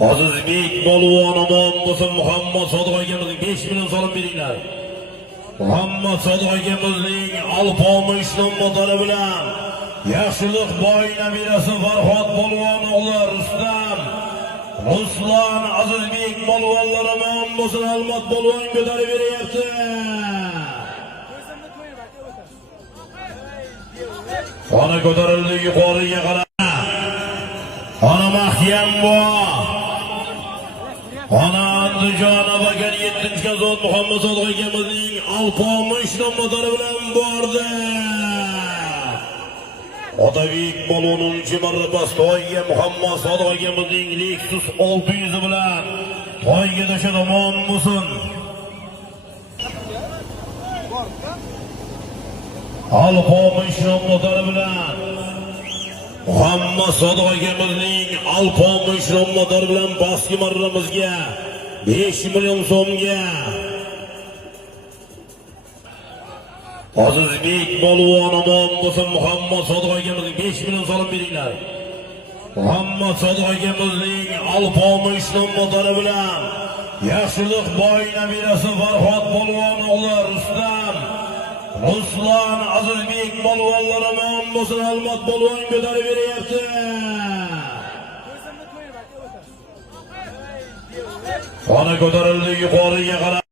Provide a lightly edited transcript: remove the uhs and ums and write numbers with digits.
Azizbek polvon omon bo'lsin. Muhammad Sodiq akamizning 5 million solib beringlar. Muhammad Sodiq akamizning alpomish nomlari bilan yaxshilik boy nabirasi Farhod polvon o'g'li Ruslan Azizbek polvonlar omon bo'lsin. Almat polvon ko'tarib beryapti. Ona ko'tarildi yuqoriga qarab. Ona mahkam bu. Ona Andijon bakan 7-kazot Muhammad Sodiq akamizning alpomish nomlari bilan bordi. Otabek polvon 10-marra toyga Muhammad Sodiq akamizning Lexus 600 bilan toyga to'shadi omon bo'lsin. Alpomish nomlari bilan Muhammad Sodiq akamizning alpomish nomlari bilan baski marramizga 5 million so'mga Azizbek polvon omon bo'lsin. Muhammad Sodiq akamizning 5 million solib beringlar. Muhammad Sodiq akamizning alpomish nomlari bilan yaxshilik boy nabirasi Farhod polvon o'g'li Ruslan Azizbek polvonlar omon bo'lsin. Almat polvon ko'tarib beryapti. Ona ko'tarildi yuqoriga qarab.